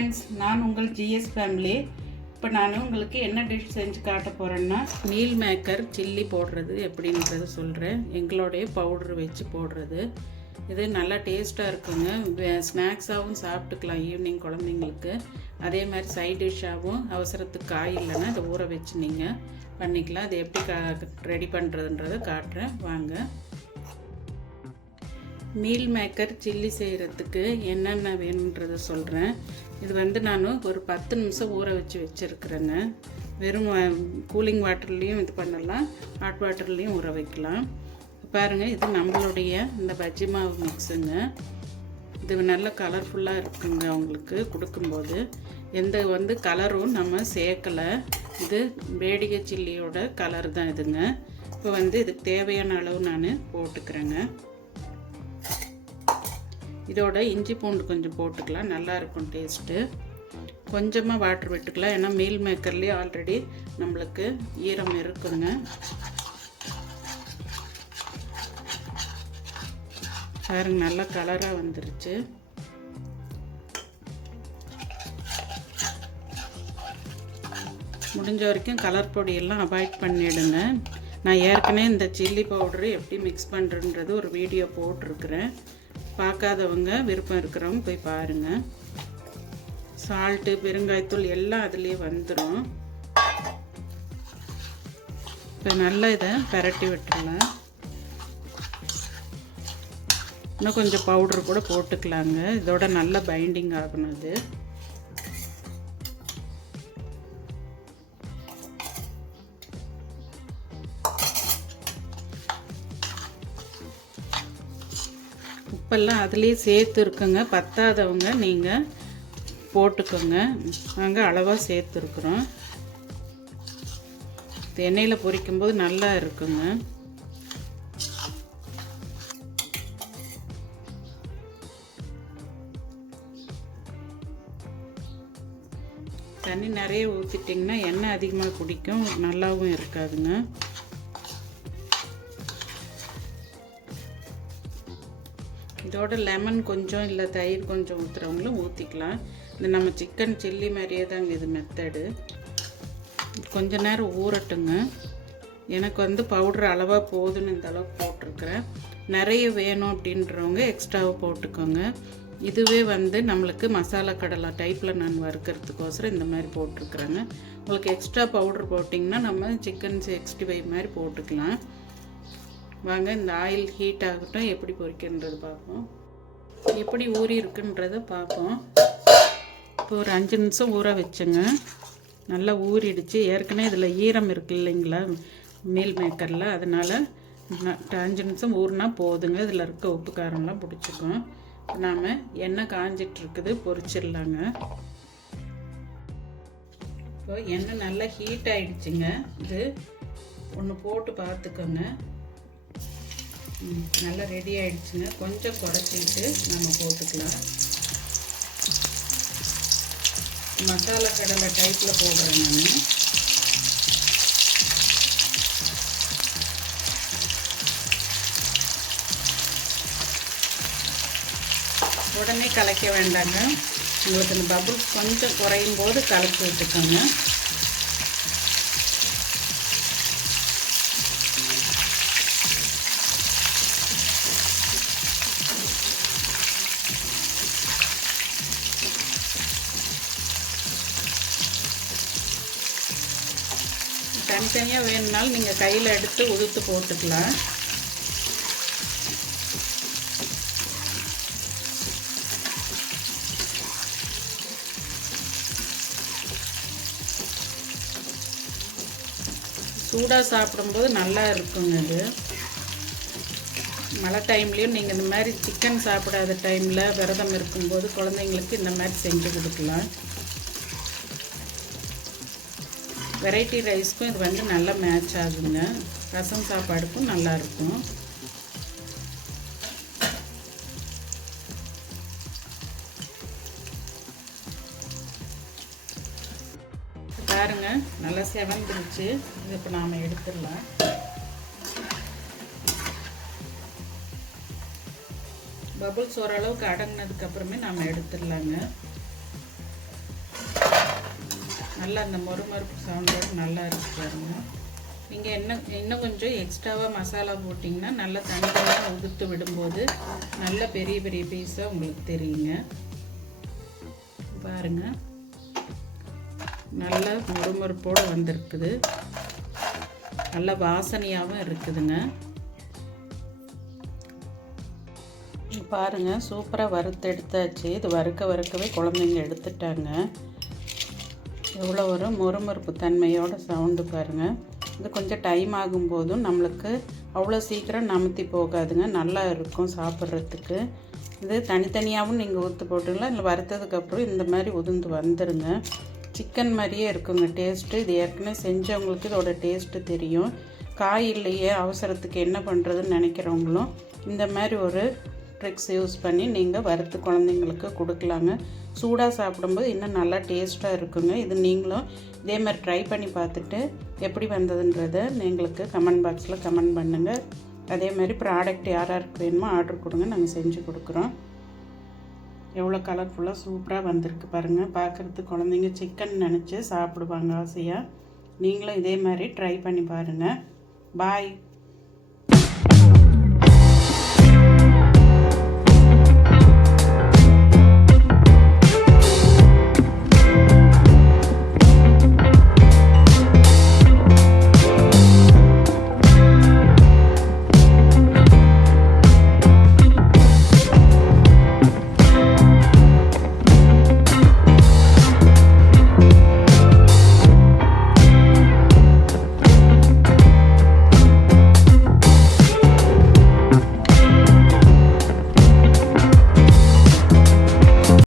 Friends நான் உங்கள் GS family இப்போ நான் உங்களுக்கு என்ன டிஷ் செஞ்சு காட்ட போகிறேன்னா மீல் மேக்கர் சில்லி போடுறது எப்படின்றது சொல்கிறேன் எங்களுடைய பவுட்ரு வச்சு போடுறது. இது நல்லா டேஸ்ட்டாக இருக்குங்க. ஸ்நாக்ஸாகவும் சாப்பிட்டுக்கலாம் ஈவினிங் குழந்தைங்களுக்கு. அதே மாதிரி சைட் டிஷ்ஷாகவும் அவசரத்துக்கு காய் இல்லைன்னா அதை ஊற வச்சு நீங்கள் பண்ணிக்கலாம். அது எப்படி கா ரெடி பண்ணுறதுன்றதை காட்டுறேன். வாங்க. மீல் மேக்கர் சில்லி செய்கிறதுக்கு என்னென்ன வேணுன்றதை சொல்கிறேன் இது வந்து நான் ஒரு பத்து நிமிஷம் ஊற வச்சு வச்சுருக்குறேங்க வெறும் கூலிங் வாட்டர்லேயும் இது பண்ணலாம். ஹாட் வாட்டர்லேயும் ஊற வைக்கலாம். பாருங்கள் இது நம்மளுடைய இந்த பஜ்ஜி மாவு மிக்ஸுங்க இது நல்ல கலர்ஃபுல்லாக இருக்குங்க அவங்களுக்கு கொடுக்கும்போது. எந்த வந்து கலரும் நம்ம சேர்க்கலை. இது வேடிகை சில்லியோட கலர் தான் இதுங்க. இப்போ வந்து இதுக்கு தேவையான அளவு நான் போட்டுக்கிறேங்க. இதோட இஞ்சி பூண்டு கொஞ்சம் போட்டுக்கலாம். நல்லா இருக்கும் டேஸ்ட்டு கொஞ்சமாக வாட்டர் விட்டுக்கலாம். ஏன்னா மீல் மேக்கர்லேயே ஆல்ரெடி நம்மளுக்கு ஈரம் இருக்குங்க. பாருங்க நல்லா கலராக வந்துருச்சு. முடிஞ்ச வரைக்கும் கலர் பொடியெல்லாம் அவாய்ட் பண்ணிவிடுங்க நான் ஏற்கனவே இந்த சில்லி பவுடரு எப்படி மிக்ஸ் பண்ணுறன்றது ஒரு வீடியோ போட்டிருக்கிறேன். பார்க்காதவங்க விருப்பம் இருக்கிறவங்க போய் பாருங்கள் சால்ட்டு பெருங்காயத்தூள் எல்லாம் அதுலேயே வந்துடும் இப்போ நல்லா இதை பரட்டி விட்டுடலாம் இன்னும் கொஞ்சம் பவுடர் கூட போட்டுக்கலாங்க. இதோட நல்ல பைண்டிங் ஆகணும் இது. உப்பெல்லாம் அதுலேயே சேர்த்து இருக்குங்க. பத்தாதவங்க நீங்கள் போட்டுக்கோங்க. நாங்கள் அளவாக சேர்த்துருக்குறோம் எண்ணெயில் பொரிக்கும்போது நல்லா இருக்குங்க. தண்ணி நிறைய ஊற்றிட்டிங்கன்னா எண்ணெய் அதிகமாக குடிக்கும். நல்லாவும் இருக்காதுங்க. இதோட லெமன் கொஞ்சம் இல்லை தயிர் கொஞ்சம் ஊற்றுறவங்களும் ஊற்றிக்கலாம் இந்த நம்ம சிக்கன் சில்லி மாதிரியே தாங்க இது மெத்தடு கொஞ்ச நேரம் ஊறட்டுங்க. எனக்கு வந்து பவுட்ரு அளவாக போதுன்னு இந்த அளவுக்கு போட்டிருக்கிறேன். நிறைய வேணும் அப்படின்றவங்க எக்ஸ்ட்ராவாக போட்டுக்கோங்க. இதுவே வந்து நம்மளுக்கு மசாலா கடலை டைப்பில் நான் வறுக்கிறதுக்கோசரம் இந்த மாதிரி போட்டிருக்குறேங்க. உங்களுக்கு எக்ஸ்ட்ரா பவுட்ரு போட்டிங்கன்னா நம்ம சிக்கன் சிக்ஸ்டி ஃபைவ் மாதிரி போட்டுக்கலாம். வாங்க இந்த ஆயில் ஹீட் ஆகட்டும் எப்படி பொரிக்கின்றது பார்ப்போம். எப்படி ஊறி இருக்குன்றத பார்ப்போம். இப்போ ஒரு அஞ்சு நிமிஷம் ஊற வச்சுங்க. நல்லா ஊறிடுச்சு. ஏற்கனவே இதில் ஈரம் இருக்கு இல்லைங்களா மீல் மேக்கரில். அதனால் அஞ்சு நிமிஷம் ஊறினா போதுங்க. இதில் இருக்க உப்பு காரம்லாம் பிடிச்சிக்கும். நாம் எண்ணெய் காஞ்சிட்ருக்குது பொரிச்சிடலாங்க இப்போ எண்ணெய் நல்லா ஹீட் ஆகிடுச்சுங்க இது ஒன்று போட்டு பார்த்துக்கோங்க. நல்லா ரெடி ஆகிடுச்சுங்க கொஞ்சம் குறைச்சிக்கிட்டு நம்ம போட்டுக்கலாம். மசாலா கடலை டைப்பில் போடுறேன் நான். உடனே கலைக்க வேண்டாங்க. உங்களுக்கு இந்த பபுள்ஸ் கொஞ்சம் குறையும் போது கலக்கி விட்டுக்கோங்க. தனித்தனியாக வேணும்னாலும் நீங்கள் கையில் எடுத்து உதுத்து போட்டுக்கலாம். சூடாக சாப்பிடும்போது நல்லா இருக்குங்க இது. மழை டைம்லேயும் நீங்கள் இந்த மாதிரி சிக்கன் சாப்பிடாத டைமில் விரதம் இருக்கும்போது குழந்தைங்களுக்கு இந்த மாதிரி செஞ்சு கொடுக்கலாம். வெரைட்டி ரைஸ்க்கும் இது வந்து நல்லா மேட்ச் ஆகுங்க. ரசம் சாப்பாடுக்கும் நல்லாயிருக்கும் பாருங்க நல்லா செவந்துருச்சு. இது இப்போ நாம் எடுத்துடலாம். பபுள்ஸ் ஓரளவுக்கு அடங்கினதுக்கப்புறமே நாம் எடுத்துடலாங்க. நல்லா அந்த மொறுமறுப்பு சவுண்டோடு நல்லா இருக்கு பாருங்க. நீங்கள் என்ன இன்னும் கொஞ்சம் எக்ஸ்ட்ராவாக மசாலா போட்டிங்கன்னா நல்லா தனித்தனியாக உதுத்து விடும்போது நல்ல பெரிய பெரிய பீஸாக உங்களுக்கு தெரியுங்க. பாருங்க. நல்ல மொறுமொறுப்போடு வந்திருக்குது. நல்ல வாசனையாகவும் இருக்குதுங்க. பாருங்க சூப்பராக வறுத்து எடுத்தாச்சு இது வறுக்க வறுக்கவே குழந்தைங்க எடுத்துட்டாங்க. எவ்வளோ ஒரு மொறுமொறுப்பு தன்மையோட சவுண்டு பாருங்கள் இது கொஞ்சம் டைம் ஆகும்போதும் நம்மளுக்கு அவ்வளோ சீக்கிரம் நமுத்தி போகாதுங்க. நல்லா இருக்கும் சாப்பிட்றதுக்கு. இது தனித்தனியாகவும் நீங்கள் ஊற்று போட்டுக்கலாம் இல்லை வறுத்ததுக்கப்புறம் இந்த மாதிரி உதிர்ந்து வந்துடுங்க சிக்கன் மாதிரியே இருக்குங்க டேஸ்ட்டு இது ஏற்கனவே செஞ்சவங்களுக்கு இதோட டேஸ்ட்டு தெரியும். காய் இல்லையே அவசரத்துக்கு என்ன பண்ணுறதுன்னு நினைக்கிறவங்களும் இந்த மாதிரி ஒரு ட்ரிக்ஸ் யூஸ் பண்ணி நீங்கள் வறுத்து குழந்தைங்களுக்கு கொடுக்கலாங்க. சூடாக சாப்பிடும்போது இன்னும் நல்லா டேஸ்ட்டாக இருக்குங்க. இது நீங்களும் இதே மாதிரி ட்ரை பண்ணி பார்த்துட்டு எப்படி வந்ததுன்றதை எங்களுக்கு கமெண்ட் பாக்ஸில் கமெண்ட் பண்ணுங்கள் அதே மாதிரி ப்ராடக்ட் யார் யாருக்கு வேணுமோ ஆர்டர் கொடுங்க. நாங்கள் செஞ்சு கொடுக்குறோம். எவ்வளோ கலர்ஃபுல்லாக சூப்பராக வந்திருக்கு பாருங்கள் பார்க்குறது குழந்தைங்க சிக்கன் நினச்சி சாப்பிடுவாங்க ஆசையாக நீங்களும் இதே மாதிரி ட்ரை பண்ணி பாருங்கள் பாய்